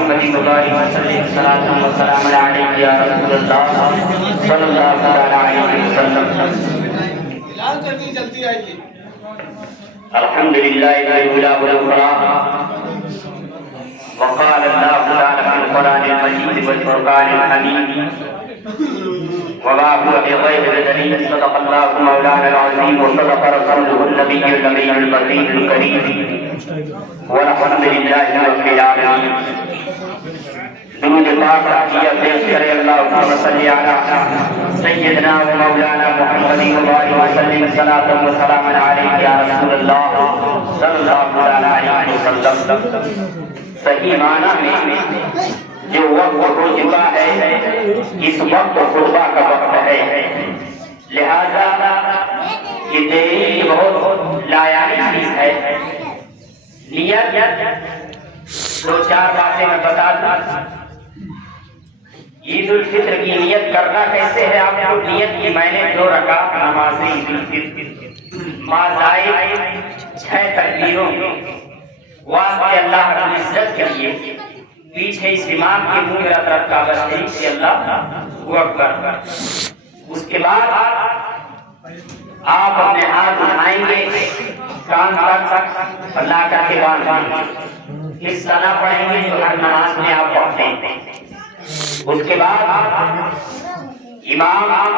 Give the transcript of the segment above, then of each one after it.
محمد مبارک وسلم صلاۃ و سلام علیک یا رسول اللہ صلی اللہ علیہ وسلم. اعلان کرنی جلدی آئیے. الحمد للہ الاولیاء والفراء. وقال اللہ تعالی فی القرآن المجید والفرقان الحمید وما هو بغير دليل. صدق الله مولانا العظيم وصدق رسوله النبي النبي البشير الكريم والحمد لله رب العالمين. درود پاک عطیہ پیش کرے اللہم صلی علی سیدنا و مولانا محمد مبارک وسلم صلاۃ و سلام علیک یا رسول اللہ صلی اللہ علیہ وسلم. صحیح معنی میں جو وقت ہو چکا ہے اس وقت خطبہ کا وقت ہے، لہذا یہ دیری بہت لایانی چیز ہے. نیت دو چار باتیں میں بتا دوں. عید الفطر کی نیت کرنا کیسے ہے آپ کو؟ نیت کی میں نے 2 رکعت نماز عید الفطر مازائے 6 تکبیروں واسطے اللہ رب العزت کے لیے پیچھے اس امام کے منہ میں رکھ کعبہ شریف سے اللہ اکبر. اس کے بعد آپ اپنے ہاتھ اٹھائیں گے کان تک اللہ کا قرآن اس طرح پڑھیں گے جو ہر نماز میں آپ پڑھتے ہیں. اس کے بعد امام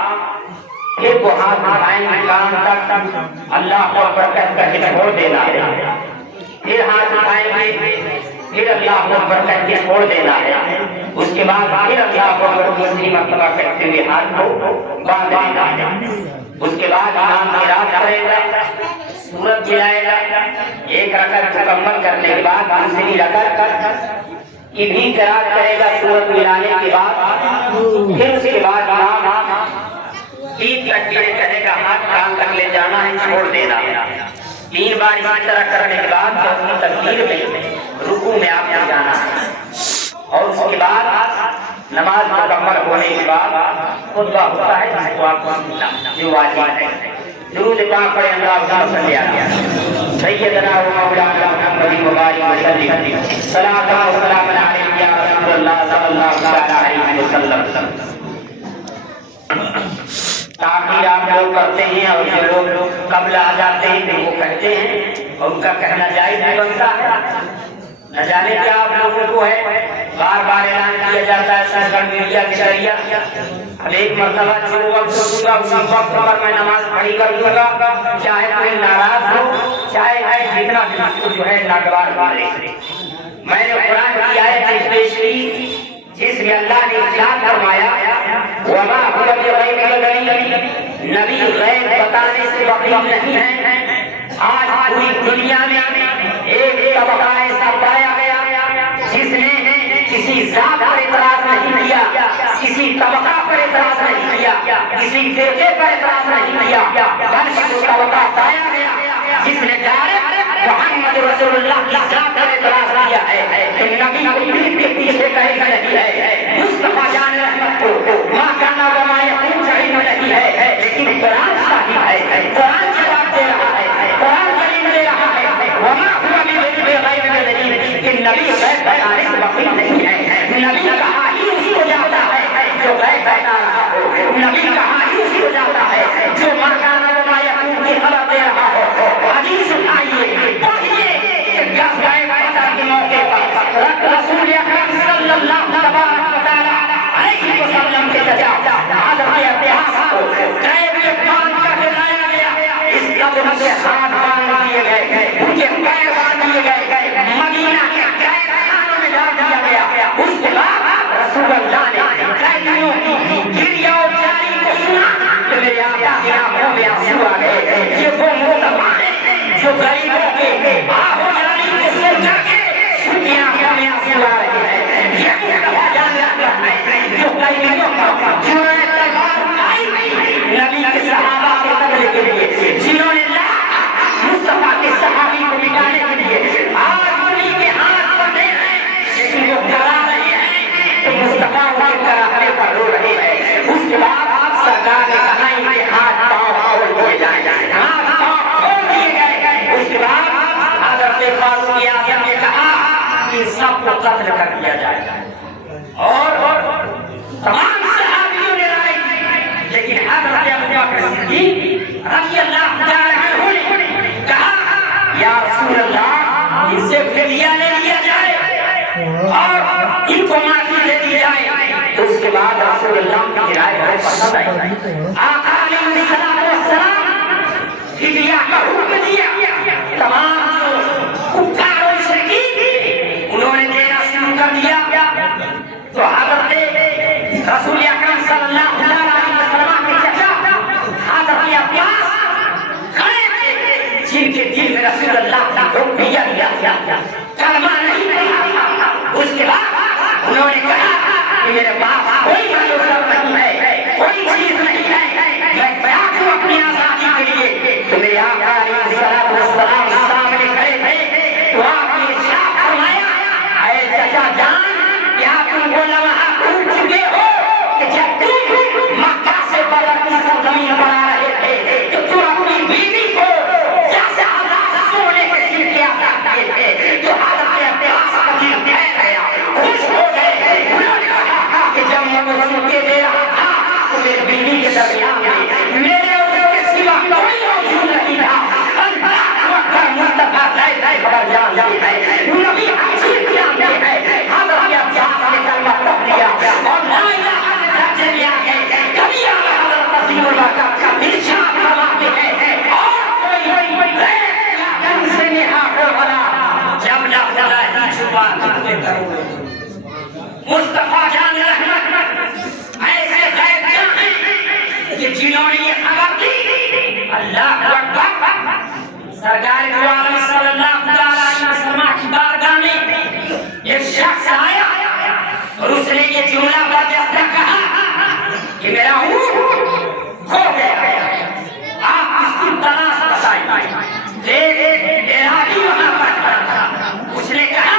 پھر وہ ہاتھ اٹھائیں گے کان تک اللہ کو برکت کر کے چھوڑ دینا ہے. پھر ہاتھ اٹھائیں گے پھر اللہ کو برکت کے چھوڑ دینا ہے. اس کے بعد پھر اللہ کو تیسری مرتبہ کرتے ہوئے ہاتھ کو باندھ دینا ہے. اس کے بعد امام قرات کرے گا، سورت ملائے گا. 1 رکعت مکمل کرنے کے بعد دوسری رکعت کی بھی قرات کرے گا سورت ملانے کے بعد. پھر اس کے بعد امام 3 تکبیریں کہے گا، ہاتھ کان تک لے جانا ہے، چھوڑ دینا ہے. 3 بار اسی طرح کرنے کے بعد چوتھی تکبیر میں رکوع میں آپ نے جانا ہے. اور اس کے بعد نماز مکمل ہونے کے بعد خطبہ ہوتا ہے جس کو آپ کو سننا جو واجب ہے. درود پاک پڑھیں اللہم صلی علی سیدنا و مولانا محمد مبارک وسلم صلاۃ و سلام علیک یا رسول اللہ صلی اللہ علیہ وسلم. تاخیر آپ لوگ کرتے ہیں اور جو لوگ قبل آ جاتے ہیں پھر وہ کہتے ہیں اور ان کا کہنا جائز نہیں بنتا ہے. نہ جانے کیا آپ لوگوں کو ہے بار بار اعلان کیا جاتا ہے سوشل میڈیا کے ذریعے. اب ایک مرتبہ جو وقت دوں گا اسی وقت پر میں نماز پڑھی کر دوں گا، چاہے کوئی ناراض ہو چاہے جتنا بھی جو ہے ناگوار مارے. میں نے قرآن کی آیت پیش کی جس میں اللہ نے ارشاد فرمایا وما هو بغیب دلیل. نبی غیب بتانے سے بخیل نہیں ہے. آج پوری دنیا میں ایک طبقہ ایسا پایا گیا جس نے کسی ذات پر اعتراض نہیں کیا، کسی طبقہ پر اعتراض نہیں کیا، کسی فرقے پر اعتراض نہیں کیا، بلکہ وہ طبقہ پایا گیا جس نے ڈائریکٹ محمد رسول اللہ کی ذات پر اعتراض کیا ہے. تو نبی کو پیٹ کے پیچھے کہے گا نہیں ہے مصطفیٰ جان رحمت کو ماں کانا وما یقین علم نہیں ہے، لیکن قرآن صحیح ہے، قرآن جواب دے رہا ہے، قرآن دلیل دے رہا ہے. وما هو بغیب دلیل کہ نبی غیب بتانے سے بخیل نہیں ہے. نبی کہا ہی اسی ہو جاتا ہے جو غیب بتا رہا ہو. نبی کہا ہی اسی ہو جاتا ہے جو ماں کانا وما یقین کی خبر دے رہا ہو. حدیث سنائیے پڑھیے غیب بتا کے موقع پر رسول اکرم صلی اللہ تعالی علیہ وسلم کے حضرت ابیاس کو غیب کے کان کا لایا گیا. اس قبر سے ہاتھ باندھ دیے گئے، ان کے پیر باندھ دیے گئے، مدینہ کے قید خانوں میں ڈال دیا گیا. اس کے بعد رسول اللہ نے قیدیوں کی گریہ و جاری کو سنا تو میرے آقا کی آنکھوں میں آنسو آ گئے. یہ وہ مصطفیٰ ہے جو غریبوں کے آہ و جاری کو سن کر کے ان کی آنکھوں میں آنسو آ رہے ہیں. یہ مصطفیٰ جان رہا ہے جو قیدیوں کا جنہوں نے تلوار اٹھائی نبی کے صحابہ کے قتل کے لیے، جنہوں نے مصطفیٰ کے صحابی کو مٹانے کے لیے آج انہی کے ہاتھ بندھے ہیں، لیکن وہ ڈرا رہے ہیں تو مصطفیٰ ان کے کراہنے پر رو رہے ہیں. اس کے بعد سرکار نے کہا ان کے ہاتھ پاؤں کھول دیے جائیں، ہاتھ پاؤں کھول دیے گئے. اس کے بعد حضرت فاروق اعظم نے کہا کہ سب کو قتل کر دیا جائے. اور تمام صحابیوں نے رائے دی، لیکن حضرت ابوبکر صدیق رضی اللہ تعالی عنہ نے کہا یا رسول اللہ ان سے فدیہ لے لیا جائے اور ان کو معافی دے دی جائے. تو اس کے بعد رسول اللہ کی رائے بہت پسند آئی. آقا علیہ السلام فدیہ کا حکم دیا. تمام جو کفار و مشرکین انہوں نے دینا شروع کر دیا. تو حضرت رسول اکرم صلی اللہ علیہ وسلم کے چچا حضرت عباس کھڑے تھے جن کے دل میں رسول اللہ کا حکم دیا گیا، کلمہ نہیں پڑھا تھا. اس کے بعد انہوں نے کہا کہ میرے پاس کوئی بھروسہ نہیں ہے، کوئی چیز نہیں ہے، میں تیار ہوں اپنی آزادی کے لیے. تو میرے آقا علیہ السلام سامنے کھڑے تھے تو آپ نے ارشاد فرمایا اے چچا جان کیا تم وہ لمحہ بھول چکے ہو کہ جب تم مکہ سے بدر کی سرزمین پر آ رہے تھے تو تم اپنی بیوی کو جیسے آزاد سونے کے سلکے عطا کیے تھے. تو حضرت عباس کا دل بہل گیا، خوش ہو گئے. انہوں نے کہا کہ جب میں وہ سلکے دے رہا تھا تو میری بیوی کے درمیان میں میرے اور اس کے سوا کوئی موجود نہیں تھا. اللہ اکبر، مصطفیٰ دائے خبر جانتے ہیں، نبی عجیب جانتے ہیں. حضرت عباس نے کلمہ پڑھ لیا اور لا الہ الا اللہ چلے آگئے. کبھی آگے حضرت رسول اللہ کا ارشاد فرماتے ہیں اور کوئی غیر ان سے نہا ہو بھلا جب لفظ لا چھپا کتنے کرو. مصطفیٰ جان رحمت ایسے غیب کیا ہیں کہ جنہوں نے یہ خبر دی. اللہ اکبر. سرکار دو عالم صلی اللہ علیہ وسلم کی بارگاہ میں ایک شخص آیا اور اس نے یہ جملہ بدستہ کہا کہ میرا اونٹ کھو گیا، آپ اس کی تلاش بتائیے. میرا بھی وہاں پر کھڑا تھا. اس نے کہا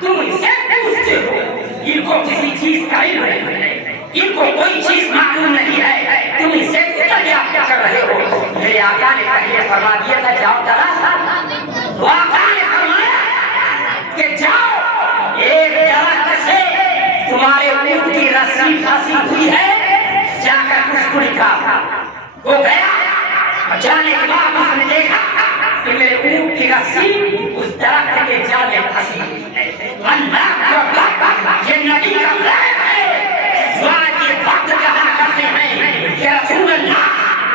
تم ان سے پوچھتے ہو، ان کو کسی چیز کا علم نہیں ہے، ان کو کوئی چیز معلوم نہیں ہے، تم ان سے دریافت کر رہے ہو. میرے آقا نے پہلے فرما دیا تھا جاؤ تلاش. تو آقا نے فرمایا کہ جاؤ ایک درخت سے تمہارے اونٹ کی رسی پھنسی ہوئی ہے، جا کر اس کو نکال. وہ گیا اور جانے کے بعد اس نے دیکھا کہ میرے اونٹ کی رسی اس درخت کے جالے پھنسی ہوئی ہے. اللہ اکبر، یہ نبی کا غیب ہے. جو آج یہ وقت کہا کرتے ہیں کہ رسول اللہ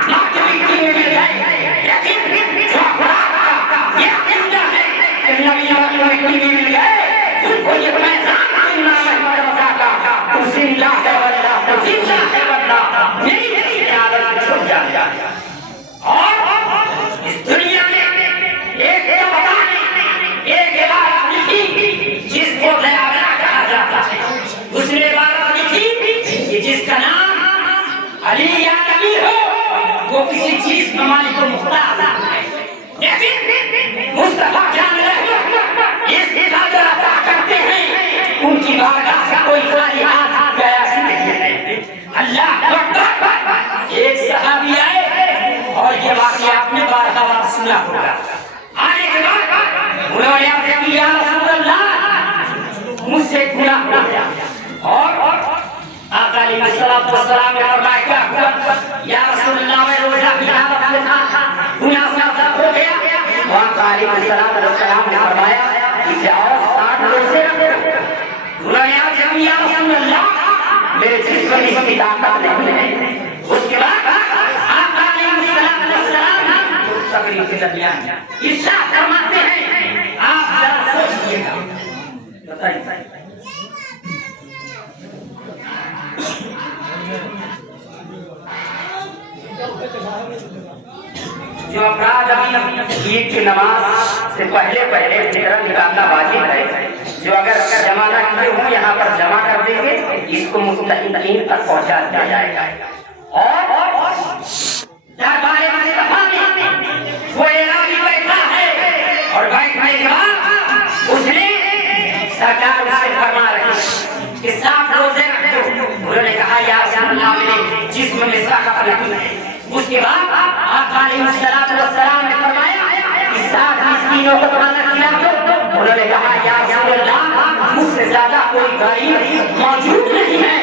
ناکبی میں مل گئے، لیکن جو افراد کا یہ عقیدہ ہے کہ نبی ناکبی میں مل گئے ان کو یہ میدان نام ہے رضا کا زندہ ہے واللہ زندہ ہے واللہ میری عادت چھوٹ جاتا ہے. اور اس دنیا میں ایک ایک عبارت لکھی جس کو دیابنا کہا جاتا ہے. اس نے عبارت لکھی کہ جس کا نام علی یا نبی ہو وہ کسی چیز کمانے کو محتاج ہے، لیکن مصطفیٰ جان رحمت اس قدر عطا کرتے ہیں ان کی بارگاہ سے کوئی خالی ہاتھ گیا نہیں ہے. اللہ اکبر. ایک صحابی آئے اور یہ واقعہ آپ نے بارہا بار سنا ہوگا. آنے کے بعد انہوں نے عرض کی یا رسول اللہ مجھ سے گناہ ہو گیا. اور آقا علیہ السلام نے فرمایا کیا ہوا؟ یا رسول اللہ میں روزہ کی حالت میں تھا، گناہ زیادہ ہو گیا. آقا علیہ السلام نے فرمایا کہ جاؤ 60 روزے رکھو. انہوں نے عرض کی یا رسول اللہ میرے جسم میں اس کی طاقت نہیں ہے. اس کے بعد آقا علیہ السلام تقریر کے درمیان ارشاد فرماتے ہیں آپ ذرا سوچئے گا. بتائیے جو افراد عید کی نماز سے پہلے فکر نکالنا واجب ہے، جو اگر جمع نہ کیے ہوں یہاں پر جمع کر دیں گے، اس کو مستحقین تک پہنچا دیا جائے گا. اور دربار مصطفیٰ میں وہ اعلان بیٹھا ہے اور بیٹھنے کے بعد اس نے سرکار سے فرما رہی کہ 60 روزے رکھو. انہوں نے کہا یا رسول اللہ میرے جسم میں طاقت نہیں ہے. اس کے بعد آقا علیہ السلام نے فرمایا کہ 60 مسکینوں کو کھانا کھلا دو انہوں نے کہا یا رسول اللہ مجھ سے زیادہ کوئی غریب موجود نہیں ہے.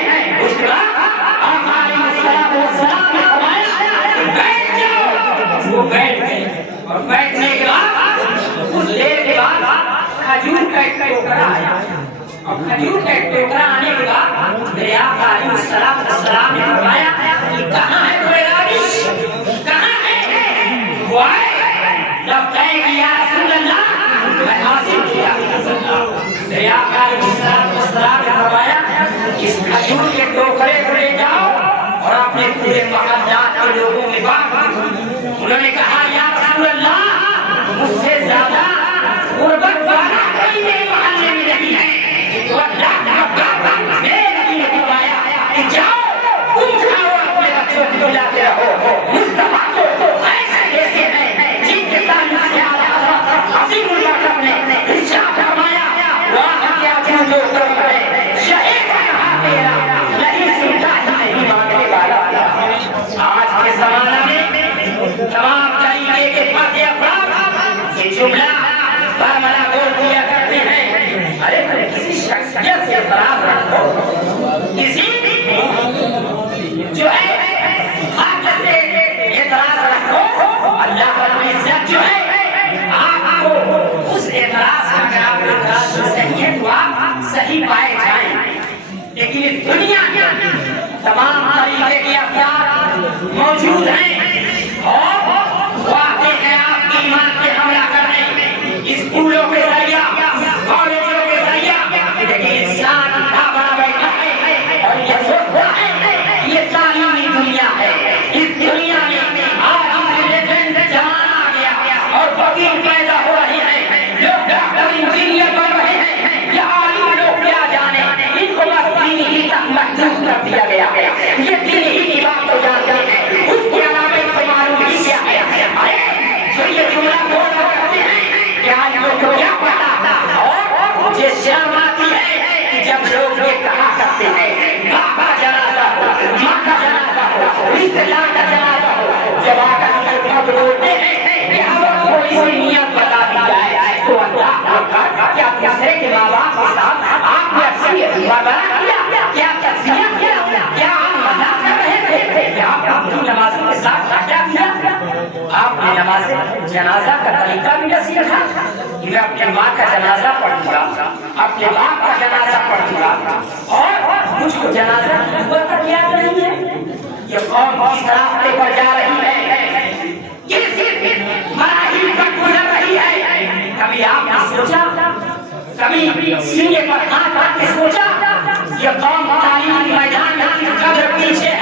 اس کے بعد آقا علیہ السلام نے فرمایا کہ بیٹھ جاؤ. وہ بیٹھ گئے اور بیٹھنے کے بعد کچھ دیر کے بعد کھجور کا ایک ٹوکرا آیا. اور کھجور کا ایک ٹوکرا آنے کے بعد میرے آقا علیہ السلام نے فرمایا کہ کہاں ہے کوئی راوی, کہاں ہے وہ آئے. جب کہے کہ یا رسول اللہ میں حاصل کیا. میرے آقا علیہ السلام نے فرمایا اس کھجور کے ٹوکرے کو لے جاؤ اور اپنے پورے محلات کے لوگوں میں بانٹو. انہوں نے کہا یا رسول اللہ مجھ سے زیادہ غربت والا کوئی میرے محلے میں نہیں ہے. تو اللہ میرے نبی نے فرمایا کہ جاؤ تم کھاؤ اپنے بچوں کو کھلاتے رہو. مصطفیٰ کو ایسے دیتے ہیں جن کے تعلق سے عظیم اللہ نے ارشاد فرمایا واہ کیا جو کرم ہے شہید کہاں تیرا نہیں سنتا نہیں مانگنے والا. آج کے زمانے میں تمام طریقے کے فاتح افراد یہ جملہ برملا بول دیا کرتے ہیں ارے کسی شخصیت سے اعتراض رکھو, کسی جو ہے حق سے اعتراض رکھو. اللہ رب العزت جو ہے آپ کو اس اعتراض کا اگر آپ اعتراض میں صحیح ہے تو آپ صحیح پائے جائیں. لیکن اس دنیا میں تمام طریقے کے افراد موجود ہیں اور واقع ہے آپ کی ایمان پہ حملہ کرنے اسکولوں کے ذریعہ کالجوں کے ذریعہ. لیکن انسان بڑا بیٹھا ہے اور یہ سوچتا ہے یہ تعلیمی دنیا ہے. اس دنیا میں آج جوان آ گیا اور وکیل پیدا ہو رہے ہیں, لوگ ڈاکٹر انجینئر بن رہے ہیں. یہ عالم لوگ کیا جانے ان کو بس دین ہی تک محدود کر دیا گیا ہے. یہ دین ہی کی بات تو جانتے ہیں اس کے علاوہ کوئی معلوم نہیں کیا ہے. جو یہ جملہ بول رہے ہیں کہ آج لوگ کو کیا پتا اور مجھے شرم آتی ہے کہ جب لوگ یہ کہا کرتے ہیں باپ کا جنازہ ہو, ماں کا جنازہ ہو, رشتے دار کا جنازہ ہو, جب آقا نکل بولتے ہیں کہ اب کوئی سی نیت بتا دی جائے تو اللہ کیا کسے کے ماں باپ کے ساتھ آپ نے اکثر بابرہ کیا, کیا تفسیہ کیا, کیا آپ مذاق کر رہے تھے, کیا آپ اپنی نمازوں کے ساتھ کیا کیا, آپ نے نماز جنازہ کا طریقہ بھی نہیں سیکھا. میں اپنے ماں کا جنازہ پڑھوں گا, اپنے باپ کا جنازہ پڑھوں گا اور مجھ کو جنازہ کا یاد نہیں ہے. یہ قوم کس راستے پر جا رہی ہے, کس مراحل پر گزر رہی ہے. کبھی آپ نے سوچا, کبھی سینے پر ہاتھ رکھ کے سوچا یہ قوم تعلیم کے میدان میں قدر پیچھے ہے.